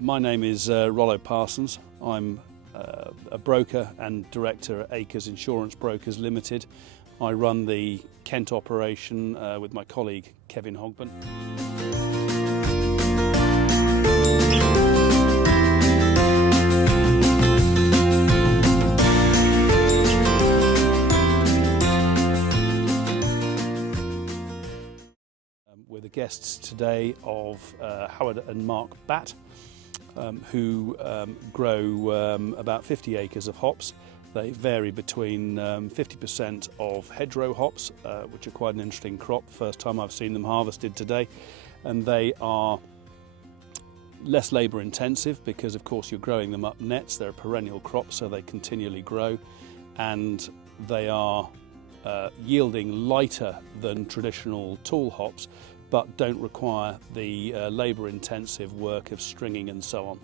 My name is Rollo Parsons. I'm a broker and director at Acres Insurance Brokers Limited. I run the Kent operation with my colleague Kevin Hogben. We're the guests today of Howard and Mark Batt, who grow about 50 acres of hops. They vary between 50% of hedgerow hops, which are quite an interesting crop. First time I've seen them harvested today. And they are less labour intensive because of course you're growing them up nets. They're a perennial crop, so they continually grow. And they are yielding lighter than traditional tall hops, but don't require the labour-intensive work of stringing and so on.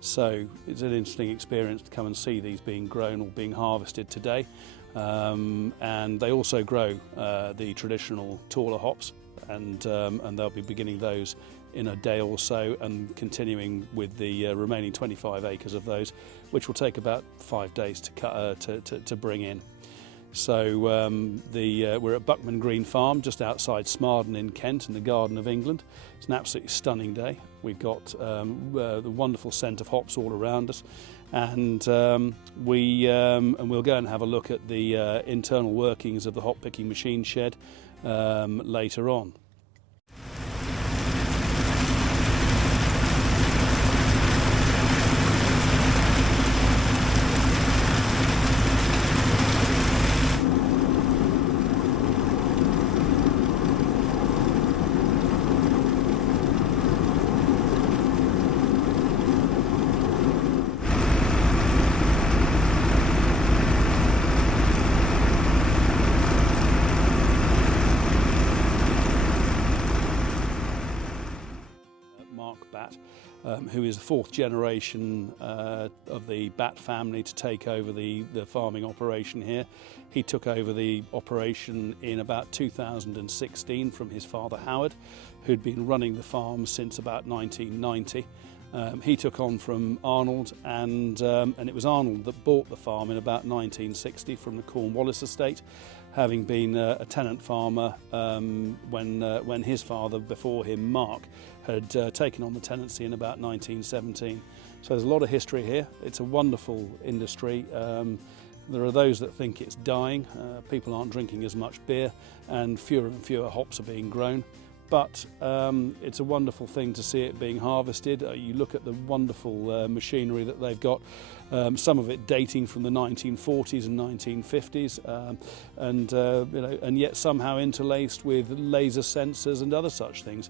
So it's an interesting experience to come and see these being grown or being harvested today. And they also grow the traditional taller hops, and they'll be beginning those in a day or so and continuing with the remaining 25 acres of those, which will take about 5 days to cut to bring in. So we're at Buckman Green Farm, just outside Smarden in Kent, in the Garden of England. It's an absolutely stunning day. We've got the wonderful scent of hops all around us, and we'll go and have a look at the internal workings of the hop picking machine shed later on. Batt, who is the fourth generation of the Batt family to take over the farming operation here. He took over the operation in about 2016 from his father Howard, who'd been running the farm since about 1990. He took on from Arnold, and it was Arnold that bought the farm in about 1960 from the Cornwallis estate, having been a tenant farmer when his father before him, Mark, had taken on the tenancy in about 1917. So there's a lot of history here. It's a wonderful industry. There are those that think it's dying. People aren't drinking as much beer, and fewer hops are being grown. But it's a wonderful thing to see it being harvested. You look at the wonderful machinery that they've got, some of it dating from the 1940s and 1950s, and yet somehow interlaced with laser sensors and other such things.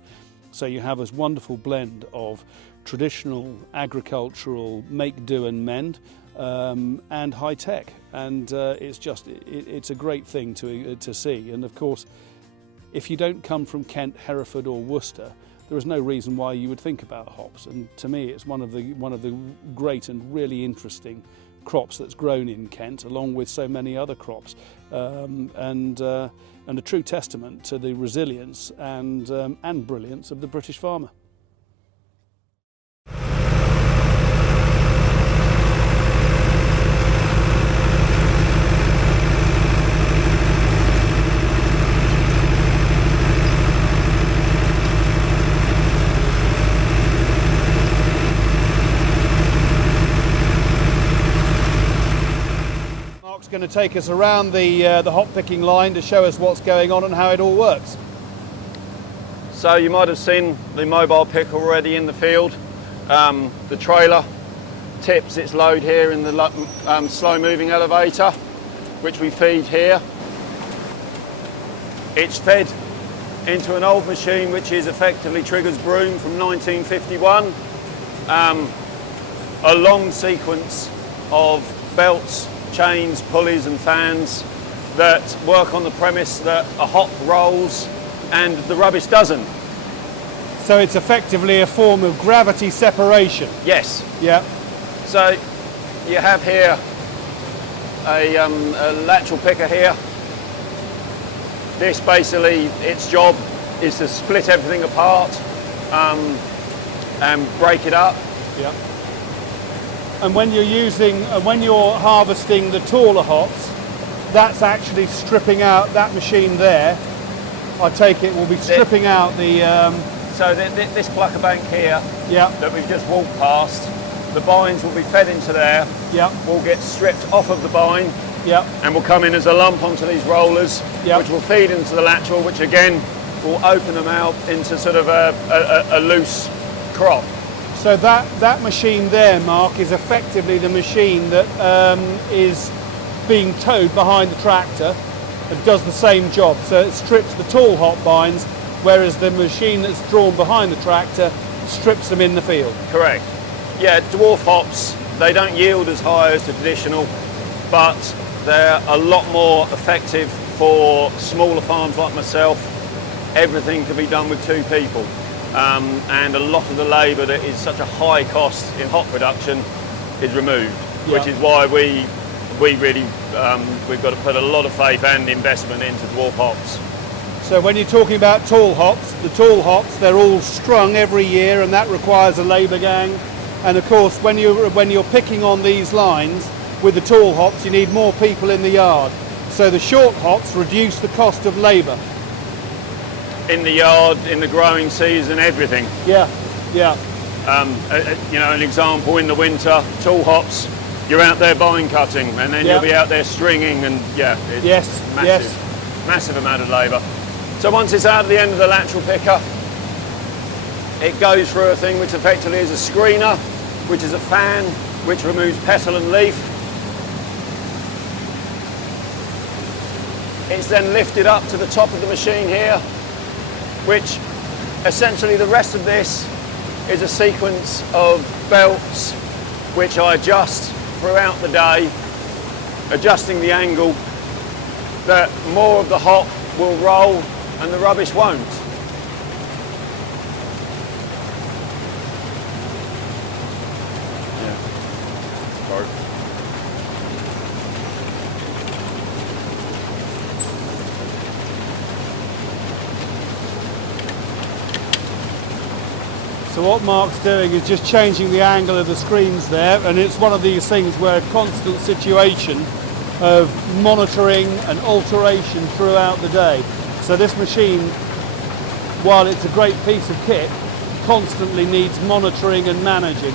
So you have this wonderful blend of traditional agricultural make, do and mend, and high tech, and it's a great thing to see. And of course, if you don't come from Kent, Hereford or Worcester, there is no reason why you would think about hops. And to me, it's one of the great and really interesting crops that's grown in Kent, along with so many other crops, and a true testament to the resilience and brilliance of the British farmer. Going to take us around the hop picking line to show us what's going on and how it all works. So you might have seen the mobile pick already in the field. The trailer tips its load here in the slow moving elevator, which we feed here. It's fed into an old machine which is effectively Trigger's broom from 1951. A long sequence of belts, chains, pulleys and fans that work on the premise that a hop rolls and the rubbish doesn't. So it's effectively a form of gravity separation? Yes. Yeah. So you have here a lateral picker here. This basically, its job is to split everything apart and break it up. Yeah. And when you're harvesting the taller hops, that's actually stripping out that machine there. I take it will be stripping out the. So this plucker bank here that we've just walked past, the bines will be fed into there. Yeah. Will get stripped off of the bine. Yeah. And will come in as a lump onto these rollers, which will feed into the lateral, which again will open them out into sort of a loose crop. So that machine there, Mark, is effectively the machine that is being towed behind the tractor and does the same job. So it strips the tall hop bines, whereas the machine that's drawn behind the tractor strips them in the field. Correct. Yeah, dwarf hops, they don't yield as high as the traditional, but they're a lot more effective for smaller farms like myself. Everything can be done with 2 people. And a lot of the labour that is such a high cost in hop production is removed, which is why we really, we've got to put a lot of faith and investment into dwarf hops. So when you're talking about tall hops, the tall hops, they're all strung every year, and that requires a labour gang. And of course, when you're picking on these lines with the tall hops, you need more people in the yard. So the short hops reduce the cost of labour. In the yard, in the growing season, everything. Yeah, yeah. You know, an example, in the winter, tall hops, you're out there vine cutting, and then you'll be out there stringing, and it's massive amount of labour. So once it's out of the end of the lateral picker, it goes through a thing which effectively is a screener, which is a fan, which removes petal and leaf. It's then lifted up to the top of the machine here, which essentially the rest of this is a sequence of belts which I adjust throughout the day, adjusting the angle that more of the hop will roll and the rubbish won't. Sorry. So what Mark's doing is just changing the angle of the screens there, and it's one of these things where a constant situation of monitoring and alteration throughout the day. So this machine, while it's a great piece of kit, constantly needs monitoring and managing.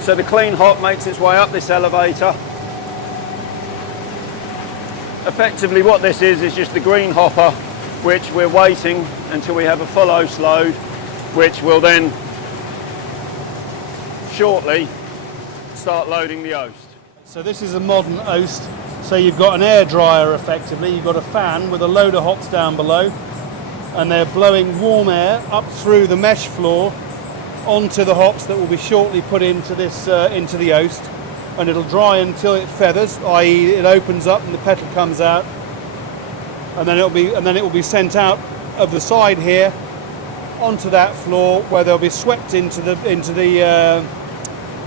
So the clean hop makes its way up this elevator. Effectively what this is just the green hopper, which we're waiting until we have a full oast load, which will then shortly start loading the oast. So this is a modern oast. So you've got an air dryer effectively, you've got a fan with a load of hops down below, and they're blowing warm air up through the mesh floor onto the hops that will be shortly put into this into the oast, and it'll dry until it feathers, i.e. it opens up and the petal comes out, and then it will be sent out of the side here onto that floor, where they'll be swept into the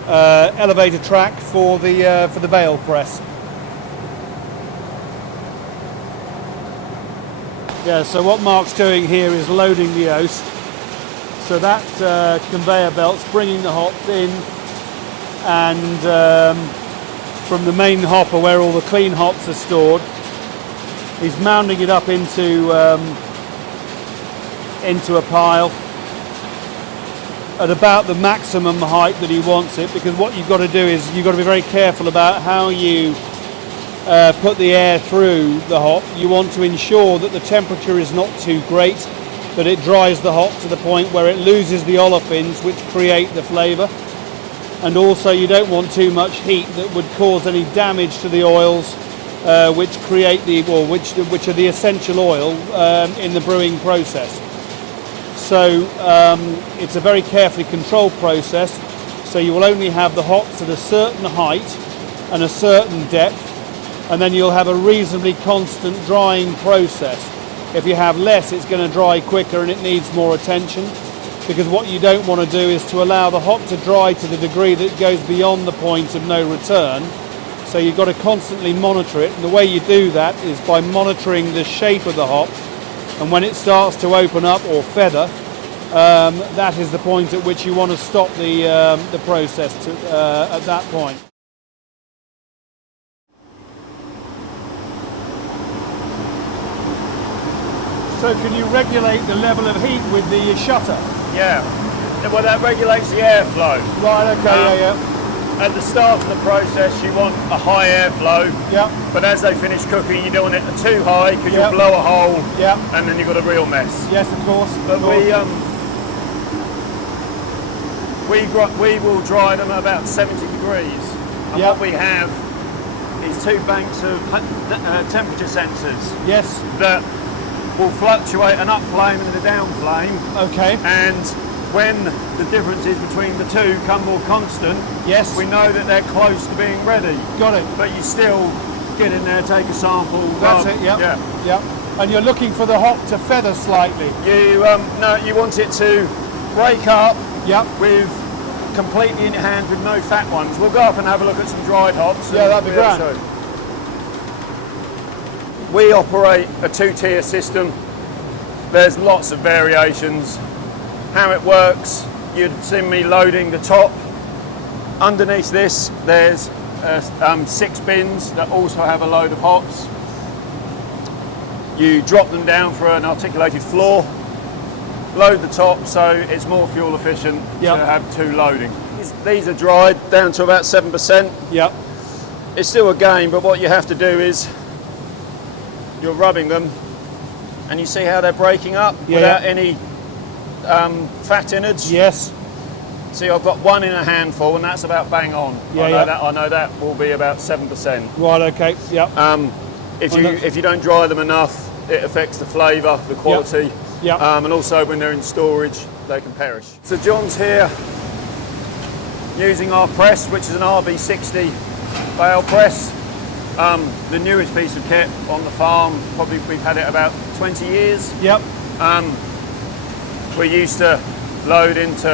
elevator track for the bale press. Yeah, so what Mark's doing here is loading the oast. So that conveyor belt's bringing the hops in, and from the main hopper where all the clean hops are stored, he's mounting it up into a pile at about the maximum height that he wants it, because what you've got to do is you've got to be very careful about how you put the air through the hop. You want to ensure that the temperature is not too great, that it dries the hop to the point where it loses the olefins which create the flavour, and also you don't want too much heat that would cause any damage to the oils which create which are the essential oil in the brewing process. So it's a very carefully controlled process, so you will only have the hops at a certain height and a certain depth, and then you'll have a reasonably constant drying process. If you have less, it's going to dry quicker and it needs more attention, because what you don't want to do is to allow the hop to dry to the degree that it goes beyond the point of no return. So you've got to constantly monitor it, and the way you do that is by monitoring the shape of the hop, and when it starts to open up or feather, that is the point at which you want to stop the process at that point. So can you regulate the level of heat with the shutter? Yeah, well that regulates the airflow. Right, okay, yeah. At the start of the process you want a high airflow, yeah. But as they finish cooking you don't want it too high because you'll blow a hole, and then you've got a real mess. Yes, of course. But we will dry them at about 70 degrees. And what we have is two banks of temperature sensors. Yes. That will fluctuate an up flame and a down flame. Okay. And when the differences between the two come more constant, yes, we know that they're close to being ready. Got it. But you still get in there, take a sample. That's it. Yep. Yeah. And you're looking for the hop to feather slightly. You no, you want it to break up. Yep. With completely in your hand with no fat ones. We'll go up and have a look at some dried hops. Yeah, that'd be grand. We operate a two-tier system. There's lots of variations. How it works, you'd see me loading the top. Underneath this, there's 6 bins that also have a load of hops. You drop them down for an articulated floor. Load the top so it's more fuel efficient to have 2 loading. These are dried down to about 7%. Yep. It's still a game, but what you have to do is you're rubbing them and you see how they're breaking up without any fat innards. Yes. See, I've got 1 in a handful and that's about bang on. I know that will be about 7%. Right, okay, yep. If you don't dry them enough, it affects the flavour, the quality. Yep. And also when they're in storage, they can perish. So John's here using our press, which is an RB60 bale press. The newest piece of kit on the farm, probably we've had it about 20 years. Yep. We used to load into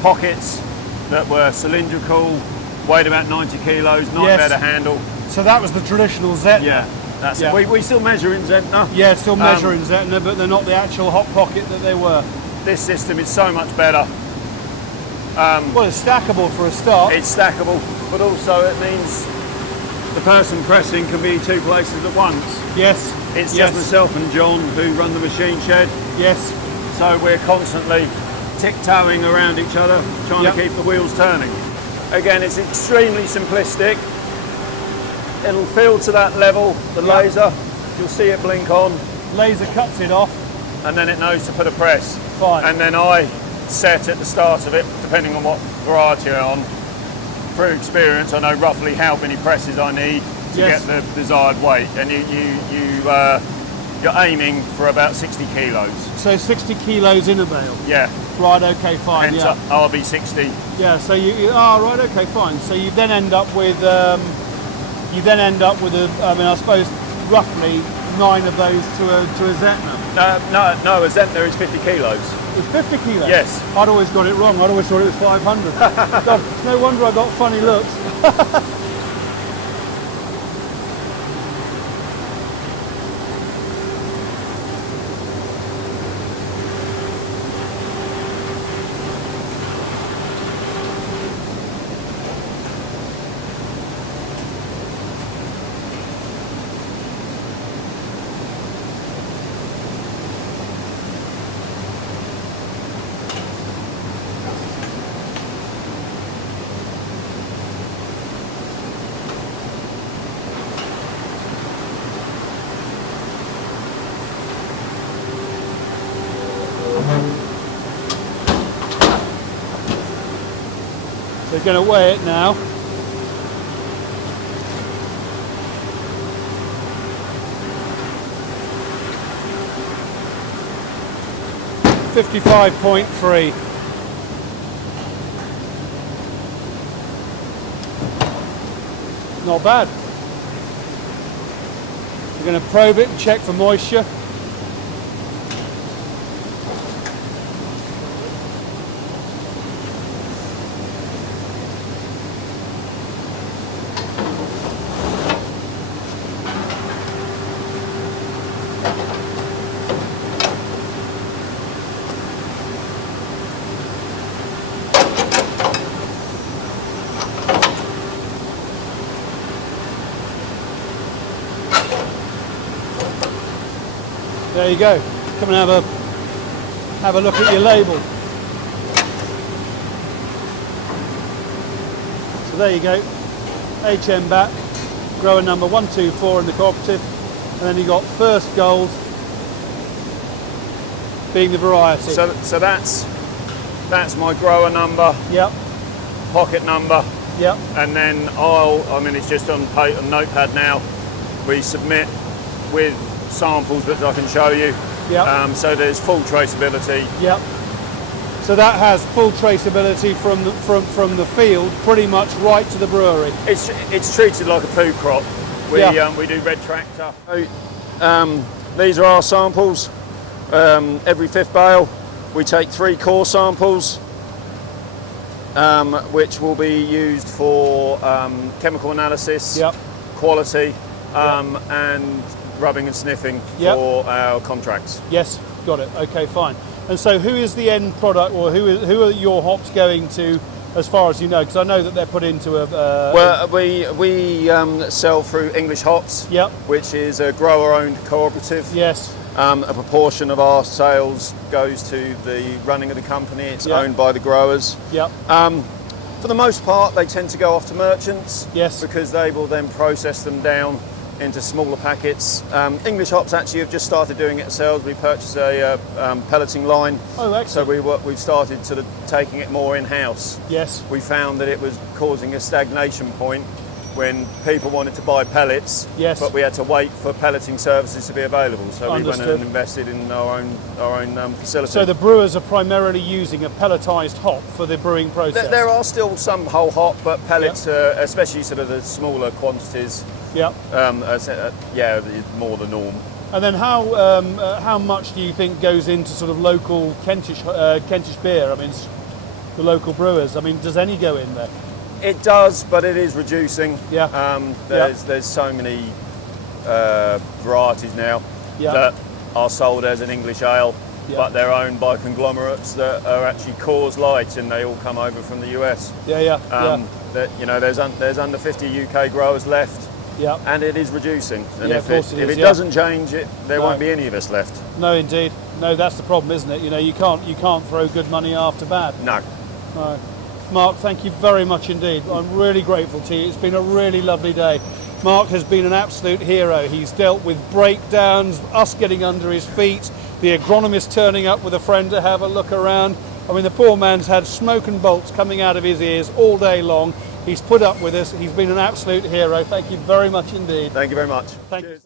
pockets that were cylindrical, weighed about 90 kilos, nightmare to handle. So that was the traditional Zetner? Yeah. That's it. We still measure in Zetner. Yeah, still measure in Zetner, but they're not the actual hot pocket that they were. This system is so much better. Well, it's stackable for a start. It's stackable, but also it means the person pressing can be 2 places at once. Yes. It's just myself and John who run the machine shed. Yes. So we're constantly tiptoeing around each other, trying to keep the wheels turning. Again, it's extremely simplistic. It'll feel to that level, the laser, you'll see it blink on. Laser cuts it off. And then it knows to put a press. Fine. And then I set at the start of it, depending on what variety I'm on. Through experience, I know roughly how many presses I need to get the desired weight. And you're aiming for about 60 kilos. So 60 kilos in a bale? Yeah. Right, okay, fine. Hence RB60. Yeah, so right, okay, fine. So you then end up with I suppose roughly 9 of those to a Zetner. No, a Zetner is 50 kilos. It's 50 kilos? Yes. I'd always got it wrong. I'd always thought it was 500. God, no wonder I got funny looks. They're going to weigh it now. $55.3. Not bad. We're going to probe it and check for moisture. There you go. Come and have a look at your label. So there you go. HM Batt, grower number 124 in the cooperative, and then you got first gold being the variety. So that's my grower number. Yep. Pocket number. Yep. And then it's just on notepad now. We submit with samples that I can show you. Yep. So there's full traceability. Yep. So that has full traceability from the field pretty much right to the brewery. It's treated like a food crop. We do red tractor. These are our samples. Every 5th bale we take 3 core samples, which will be used for chemical analysis, yep. quality, and rubbing and sniffing for our contracts. Yes, got it. Okay, fine. And so who is the end product, or who are your hops going to, as far as you know? Because I know that they're put into a... well, we sell through English Hops, yep. which is a grower-owned cooperative. Yes. A proportion of our sales goes to the running of the company. It's yep. owned by the growers. Yep. For the most part, they tend to go off to merchants. Yes. Because they will then process them down into smaller packets. English Hops actually have just started doing it ourselves. We purchased a pelleting line. Oh, excellent. So we've started sort of taking it more in-house. Yes. We found that it was causing a stagnation point when people wanted to buy pellets, yes. but we had to wait for pelleting services to be available. So Understood. we went and invested in our own facility. So the brewers are primarily using a pelletized hop for the brewing process? There are still some whole hop, but pellets, yep. Especially sort of the smaller quantities, yep. More the norm. And then how much do you think goes into sort of local Kentish beer? I mean, the local brewers. I mean, does any go in there? It does, but it is reducing. Yeah. There's so many varieties now that are sold as an English ale, but they're owned by conglomerates that are actually Coors Light, and they all come over from the US. There's under 50 UK growers left. Yeah. And it is reducing. And if it doesn't change, there won't be any of us left. No, indeed. No, that's the problem, isn't it? You know, you can't throw good money after bad. No. No. Mark, thank you very much indeed. I'm really grateful to you. It's been a really lovely day. Mark has been an absolute hero. He's dealt with breakdowns, us getting under his feet, the agronomist turning up with a friend to have a look around. I mean, the poor man's had smoke and bolts coming out of his ears all day long. He's put up with us. He's been an absolute hero. Thank you very much indeed. Thank you very much. Thank you.